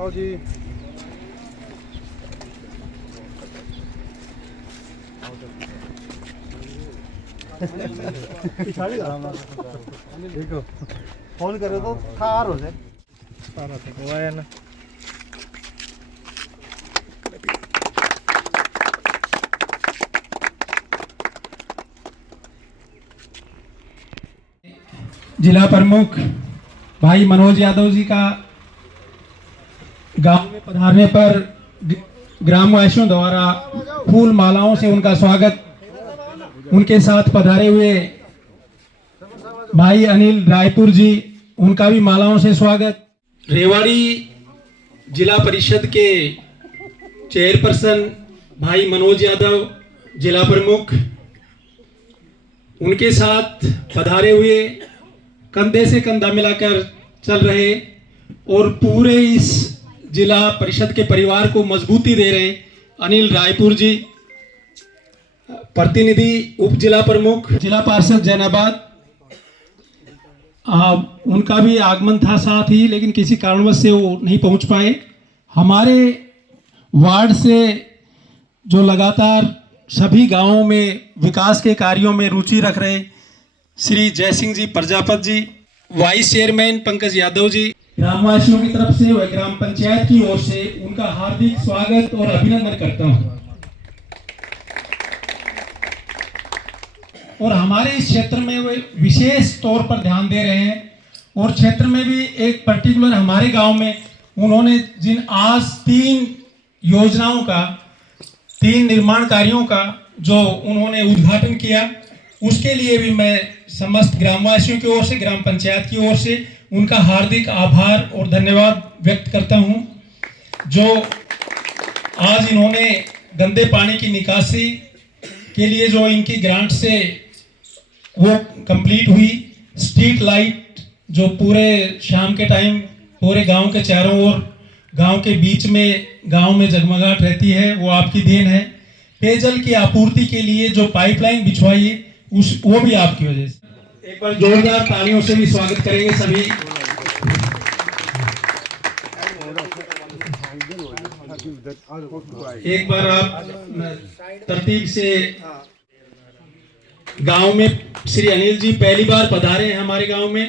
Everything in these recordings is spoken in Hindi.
लो जी। देखो फोन करे तो थार हो जाए सारा तो हुआ है ना। जिला प्रमुख भाई मनोज यादव जी का गांव में पधारने पर ग्रामवासियों द्वारा फूल मालाओं से उनका स्वागत। उनके साथ पधारे हुए भाई अनिल रायपुर जी, उनका भी मालाओं से स्वागत। रेवाड़ी जिला परिषद के चेयरपर्सन भाई मनोज यादव जिला प्रमुख, उनके साथ पधारे हुए कंधे से कंधा मिलाकर चल रहे और पूरे इस जिला परिषद के परिवार को मजबूती दे रहे अनिल रायपुर जी, प्रतिनिधि उप जिला प्रमुख जिला पार्षद जैनाबाद, उनका भी आगमन था साथ ही, लेकिन किसी कारणवश से वो नहीं पहुंच पाए। हमारे वार्ड से जो लगातार सभी गांवों में विकास के कार्यों में रुचि रख रहे श्री जयसिंह जी प्रजापत जी, वाइस चेयरमैन पंकज यादव जी, ग्रामवासियों की तरफ से व ग्राम पंचायत की ओर से उनका हार्दिक स्वागत और अभिनंदन करता हूं। और हमारे इस क्षेत्र में वे विशेष तौर पर ध्यान दे रहे हैं और क्षेत्र में भी एक पर्टिकुलर हमारे गांव में उन्होंने जिन आज 3 योजनाओं का, 3 निर्माण कार्यों का जो उन्होंने उद्घाटन किया, उसके लिए भी मैं समस्त ग्रामवासियों की ओर से, ग्राम पंचायत की ओर से उनका हार्दिक आभार और धन्यवाद व्यक्त करता हूं। जो आज इन्होंने गंदे पानी की निकासी के लिए जो इनकी ग्रांट से वो कंप्लीट हुई, स्ट्रीट लाइट जो पूरे शाम के टाइम पूरे गांव के चारों ओर, गांव के बीच में, गांव में जगमगाहट रहती है, वो आपकी देन है। पेयजल की आपूर्ति के लिए जो पाइपलाइन बिछवाई है वो भी आपकी वजह से। एक बार जोरदार तालियों से भी स्वागत करेंगे सभी। एक बार आप तरतीब से, गांव में श्री अनिल जी पहली बार पधारे हैं हमारे गांव में।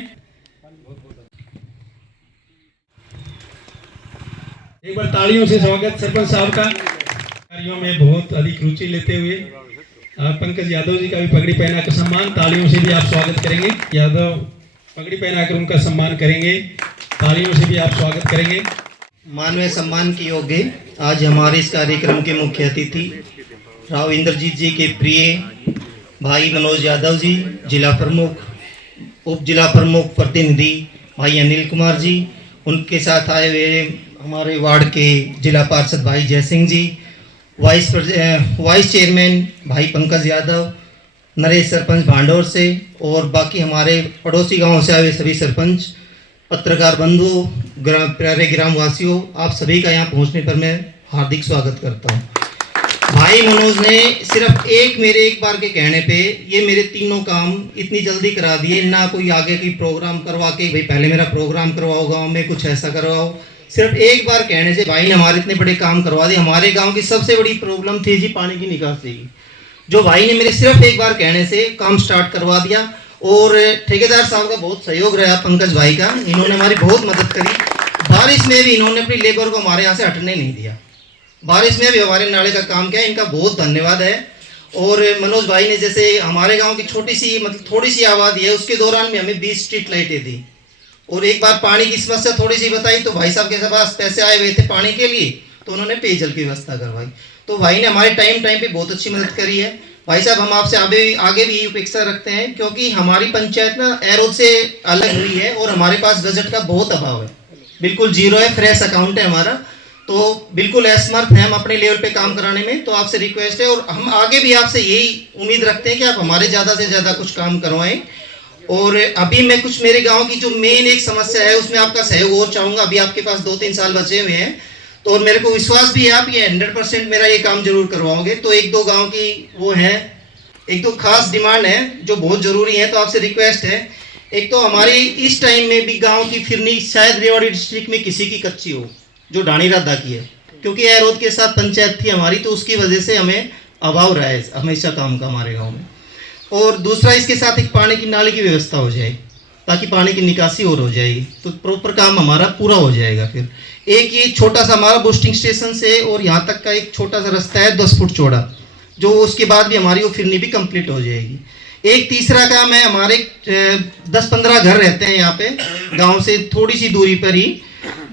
एक बार तालियों से स्वागत सरपंच साहब का। कार्यों में बहुत अधिक रुचि लेते हुए पंकज यादव जी का भी पगड़ी पहनाकर सम्मान, तालियों से भी आप स्वागत करेंगे। यादव पगड़ी पहनाकर उनका सम्मान करेंगे, तालियों से भी आप स्वागत करेंगे। मानवीय सम्मान के योग्य आज हमारे इस कार्यक्रम के मुख्य अतिथि राव इंद्रजीत जी के प्रिय भाई मनोज यादव जी, जिला प्रमुख, उप जिला प्रमुख प्रतिनिधि भाई अनिल कुमार जी, उनके साथ आए हुए हमारे वार्ड के जिला पार्षद भाई जयसिंह जी, वाइस चेयरमैन भाई पंकज यादव, नरेश सरपंच भांडौर से, और बाकी हमारे पड़ोसी गांवों से आए हुए सभी सरपंच, पत्रकार बंधु, प्यारे ग्रामवासियों, आप सभी का यहाँ पहुँचने पर मैं हार्दिक स्वागत करता हूँ। भाई मनोज ने सिर्फ मेरे एक बार के कहने पे ये मेरे तीनों काम इतनी जल्दी करा दिए, ना कोई आगे की प्रोग्राम करवा के भाई पहले मेरा प्रोग्राम करवाओ गाँव में, कुछ ऐसा करवाओ, सिर्फ एक बार कहने से भाई ने हमारे इतने बड़े काम करवा दिए। हमारे गांव की सबसे बड़ी प्रॉब्लम थी जी पानी की निकासी की, जो भाई ने मेरे सिर्फ एक बार कहने से काम स्टार्ट करवा दिया। और ठेकेदार साहब का बहुत सहयोग रहा, पंकज भाई का, इन्होंने हमारी बहुत मदद करी। बारिश में भी इन्होंने अपनी लेबर को हमारे यहाँ से हटने नहीं दिया, बारिश में भी हमारे नाले का काम किया, इनका बहुत धन्यवाद है। और मनोज भाई ने जैसे हमारे गाँव की छोटी सी मतलब थोड़ी सी आबादी है, उसके दौरान भी हमें 20 स्ट्रीट लाइटें दी, और एक बार पानी की समस्या थोड़ी सी बताई तो भाई साहब के पास पैसे आए हुए थे पानी के लिए, तो उन्होंने पेयजल की व्यवस्था करवाई। तो भाई ने हमारे टाइम पे बहुत अच्छी मदद करी है। भाई साहब हम आपसे आगे भी अपेक्षा रखते हैं, क्योंकि हमारी पंचायत ना एरोड से अलग हुई है और हमारे पास बजट का बहुत अभाव है, बिल्कुल जीरो है, फ्रेश अकाउंट है हमारा, तो बिल्कुल असमर्थ है हम अपने लेवल पे काम कराने में। तो आपसे रिक्वेस्ट है और हम आगे भी आपसे यही उम्मीद रखते हैं कि आप हमारे ज़्यादा से ज़्यादा कुछ काम करवाएं। और अभी मैं कुछ मेरे गांव की जो मेन एक समस्या है उसमें आपका सहयोग और चाहूँगा। अभी आपके पास 2-3 साल बचे हुए हैं, तो मेरे को विश्वास भी है आप ये 100% मेरा ये काम जरूर करवाओगे। तो 1-2 गाँव की वो है, 1-2 खास डिमांड है जो बहुत ज़रूरी है, तो आपसे रिक्वेस्ट है। एक तो हमारी इस टाइम में भी गाँव की फिरनी शायद रेवाड़ी डिस्ट्रिक्ट में किसी की कच्ची हो, जो ढाणी राधा की है, क्योंकि यह रोड के साथ पंचायत थी हमारी, तो उसकी वजह से हमें अभाव रहा है हमेशा काम का हमारे गांव में। और दूसरा, इसके साथ एक पानी की नाली की व्यवस्था हो जाए ताकि पानी की निकासी और हो जाएगी, तो प्रॉपर काम हमारा पूरा हो जाएगा। फिर एक ये छोटा सा हमारा बूस्टिंग स्टेशन से और यहाँ तक का एक छोटा सा रास्ता है 10 फुट चौड़ा, जो उसके बाद भी हमारी वो फिरनी भी कंप्लीट हो जाएगी। एक तीसरा काम है, हमारे 10-15 घर रहते हैं यहाँ पे गांव से थोड़ी सी दूरी पर ही,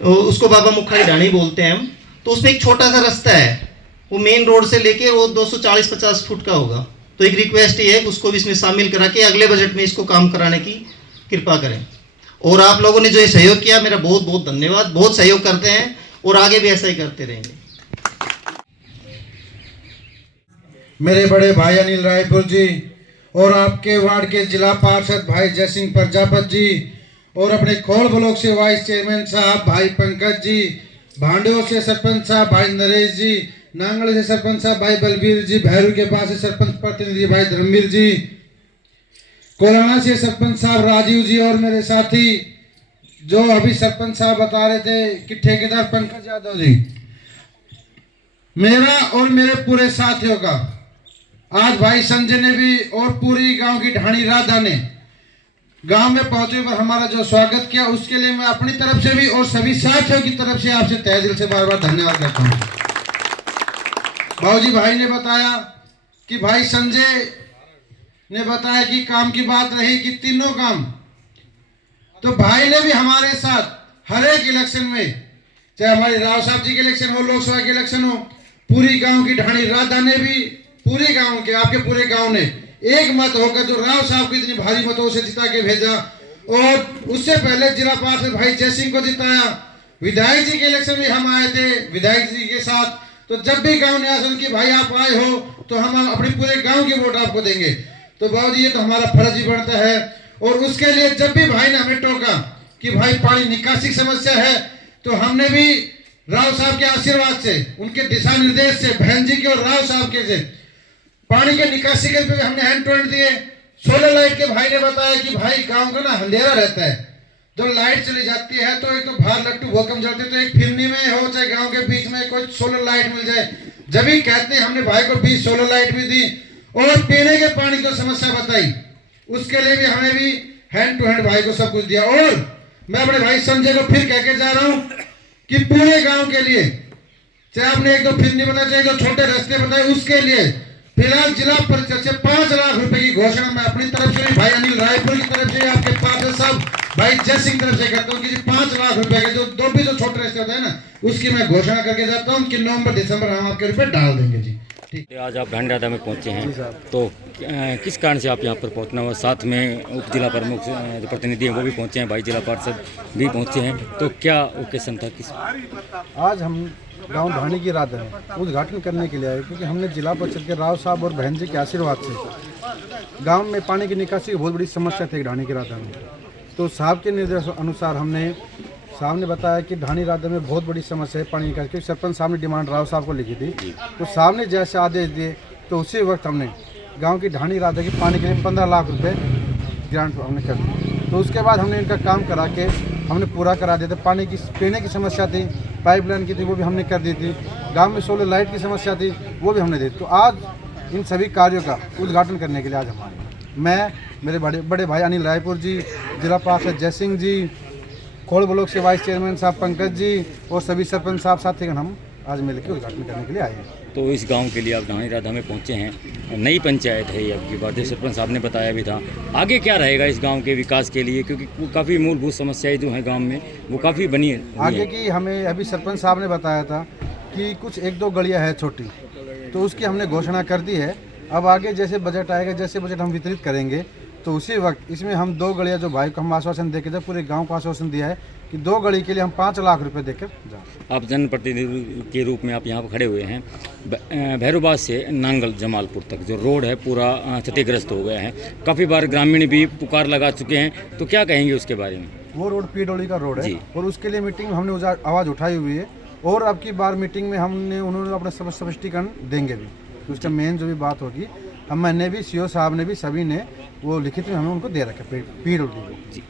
उसको बाबा मुखारी ढाणी बोलते हैं हम। तो उसमें एक छोटा सा रास्ता है, वो मेन रोड से लेके वो 240-50 फुट का होगा। तो एक रिक्वेस्ट ये है कि उसको भी इसमें शामिल करा के अगले बजट में इसको काम कराने की कृपा करें। और आप लोगों ने जो ये सहयोग किया, मेरा बहुत बहुत धन्यवाद। बहुत सहयोग करते हैं और आगे भी ऐसा ही करते रहेंगे। मेरे बड़े भाई अनिल रायपुर जी और आपके वार्ड के जिला पार्षद भाई जयसिंह प्रजापत जी और अपने खोल ब्लॉक से वाइस चेयरमैन साहब भाई पंकज जी, भांडोर से सरपंच साहब भाई नरेश जी, नांगल से सरपंच साहब भाई बलबीर जी, भैरू के पास से सरपंच प्रतिनिधि भाई धर्मवीर जी, कोलाना से सरपंच साहब राजीव जी और मेरे साथी जो अभी सरपंच साहब बता रहे थे कि ठेकेदार पंकज यादव जी, मेरा और मेरे पूरे साथियों का आज भाई संजय ने भी और पूरी गांव की ढाणी राधा ने गांव में पहुंचे पर हमारा जो स्वागत किया, उसके लिए मैं अपनी तरफ से भी और सभी साथियों की तरफ से आपसे तहे दिल से बार बार धन्यवाद करता हूं। बाबूजी भाई ने बताया कि भाई संजय ने बताया कि काम की बात रही कि तीनों काम, तो भाई ने भी हमारे साथ हर एक इलेक्शन में, चाहे हमारे राव साहब जी के इलेक्शन हो, लोकसभा के इलेक्शन हो, पूरी गांव की ढाणी राधा ने भी पूरे गांव के, आपके पूरे गांव ने एक मत होकर जो राव साहब को इतनी भारी मतों से जिता के भेजा, और उससे पहले जिला पार्षद भाई जयसिंह को जिताया। विधायक जी के इलेक्शन में हम आए थे विधायक जी के साथ, तो जब भी गांव ने आसन की भाई आप आए हो तो हम अपने पूरे गांव की वोट आपको देंगे। तो बाबूजी ये तो हमारा फर्ज ही बनता है। और उसके लिए जब भी भाई ने हमें टोका कि भाई पानी निकासी की समस्या है, तो हमने भी राव साहब के आशीर्वाद से, उनके दिशा निर्देश से, बहन जी के और राव साहब के से पानी के निकासी के पे हमने हैंड टू हैंड दिए। सोलर लाइट के भाई ने बताया कि भाई गांव का ना अंधेरा रहता है, जो लाइट चली जाती है तो एक तो भार लट्टू बहुत कम जलते, तो एक फिरनी में हो चाहे गांव के बीच में कोई सोलर लाइट मिल जाए। जब भी कहते हैं हमने भाई को 20 सोलर लाइट भी दी और पीने के पानी की समस्या बताई, उसके लिए भी हमें भी हैंड टू हैंड भाई को सब कुछ दिया। और मैं अपने भाई संजय को फिर कह के जा रहा हूं कि पूरे गांव के लिए, चाहे आपने एक दो फिरनी बनाए, चाहे जो छोटे रास्ते बनाए, उसके लिए फिलहाल जिला परिषद से 5 लाख रुपए की घोषणा मैं अपनी तरफ से, भाई अनिल रायपुर की तरफ से, आपके पार्षद साहब भाई जयसिंह तरफ से करता हूँ कि 5 लाख रुपए के जो छोटे रास्ते होते हैं ना, उसकी मैं घोषणा करके जाता हूँ कि नवंबर दिसंबर हम आपके रुपए डाल देंगे जी। आज आप ढाणी राधा में पहुंचे हैं, तो किस कारण से आप यहाँ पर पहुंचना हुआ? साथ में उप जिला प्रमुख जो प्रतिनिधि हैं वो भी पहुंचे हैं, भाई जिला पार्षद भी पहुंचे हैं, तो क्या ओकेशन था? किस आज हम गांव ढाणी की राधा है उद्घाटन करने के लिए आए, क्योंकि हमने जिला परिषद के राव साहब और बहन जी के आशीर्वाद से गांव में पानी की निकासी की बहुत बड़ी समस्या थी ढाणी की राधा में। तो साहब के निर्देश अनुसार हमने, साहब ने बताया कि ढाणी राधा में बहुत बड़ी समस्या है पानी निकासी, क्योंकि सरपंच साहब ने डिमांड राव साहब को लिखी थी, तो साहब ने जैसे आदेश दिए तो उसी वक्त हमने गाँव की ढाणी राधा की पानी के लिए 15 लाख रुपये ग्रांट हमने कर दी। तो उसके बाद हमने इनका काम करा के हमने पूरा करा दिया था। पानी की पीने की समस्या थी, पाइपलाइन की थी, वो भी हमने कर दी थी। गांव में सोलर लाइट की समस्या थी, वो भी हमने दी। तो आज इन सभी कार्यों का उद्घाटन करने के लिए आज हमारे, मैं, मेरे बड़े भाई अनिल रायपुर जी, जिला पार्षद जयसिंह जी, खोल ब्लॉक से वाइस चेयरमैन साहब पंकज जी और सभी सरपंच साहब साथीगण हम आज मिल के उद्घाटन करने के लिए आए हैं। तो इस गांव के लिए आप ढाणी राधा में पहुंचे हैं, नई पंचायत है ये आपकी बात, सरपंच साहब ने बताया भी था। आगे क्या रहेगा इस गांव के विकास के लिए, क्योंकि काफ़ी मूलभूत समस्याएं जो हैं गांव में वो काफ़ी बनी है। आगे की हमें अभी सरपंच साहब ने बताया था कि कुछ 1-2 गलियां है छोटी, तो उसकी हमने घोषणा कर दी है। अब आगे जैसे बजट आएगा, जैसे बजट हम वितरित करेंगे, तो उसी वक्त इसमें हम 2 गलियां, जो भाई को हम आश्वासन देके जब पूरे गांव को आश्वासन दिया है कि 2 गली के लिए हम 5 लाख रुपए देकर जा। आप जनप्रतिनिधि के रूप में आप यहाँ पर खड़े हुए हैं। भैरूबाद से नांगल जमालपुर तक जो रोड है पूरा क्षतिग्रस्त हो गया है, काफ़ी बार ग्रामीण भी पुकार लगा चुके हैं, तो क्या कहेंगे उसके बारे में? वो रोड पीडोली का रोड है और उसके लिए मीटिंग में हमने आवाज़ उठाई हुई है, और अब की बार मीटिंग में उन्होंने अपना स्पष्टीकरण देंगे भी, तो उसका मेन जो भी बात होगी, हम मैंने भी, सीओ साहब ने भी, सभी ने वो लिखित में हमें उनको दे रखा पीडोली।